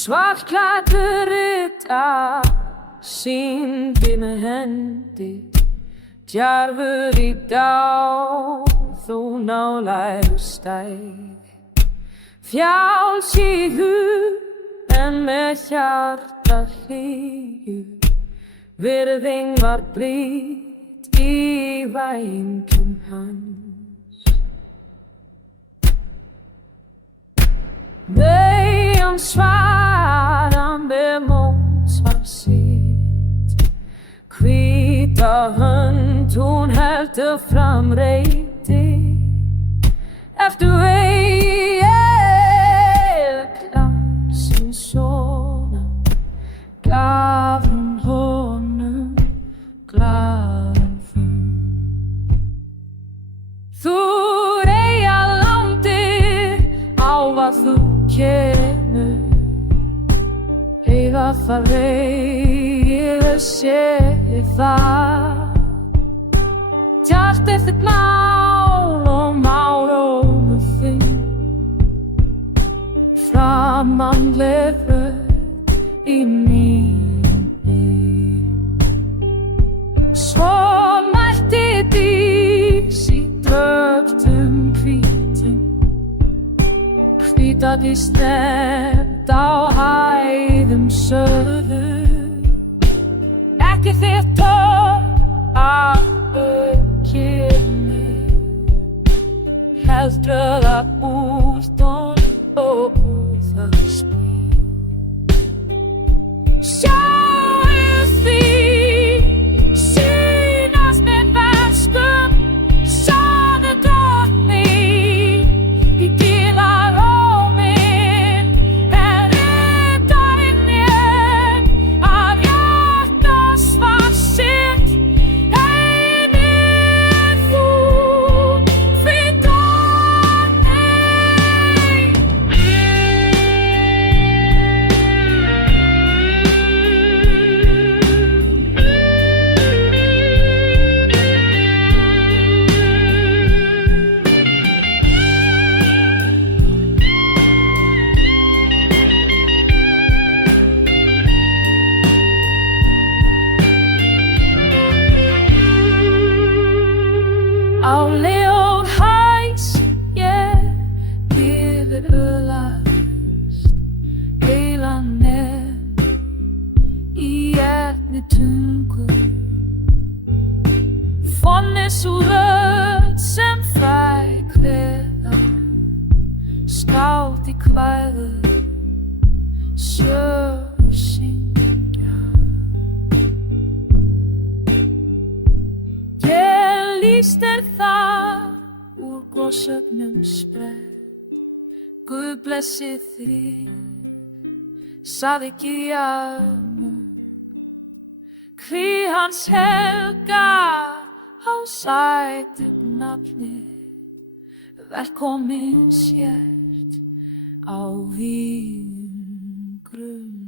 Svartklæddur riddari sýndi með hendi, djarfur í dáð þú nálægur stæði. Frjáls í hug en með hjarta hlýju, virðing var blítt í vængjum hans. Beygjan svaran með mótsvar sitt, hvíta hönd hún heldur fram reyti, eftir vegi glansinn svona, gaf hún honum glaðan fund. Þú reyja landið á hvað þú kemur, eiga það vegið sé það. Hjartað þitt mál og málrómur þinn, framandlegur í minni. Svo mætti dís í dröftum hvítum, hvítadi stefnt á hæðum söður. Ekki þitt að kynni, heldur það bústón og það spil. Sjáðu því sýnast með ferskum, sjáðu drottning í dílaróminn, en riddarinn er af hjartasvar sitt. Einir þú því drottning. Á leið hæs ég yfir öðlast, heilan í einni tungu. Fonið sú rödd sem fær kveða, skátt í kvæðu sögur syngja. Lýst það úr goðsögnum sprett, Guð blessi þig, sagði Gíamur, hví hans helga á sæti nafnið, velkomin sért á vígum grunn.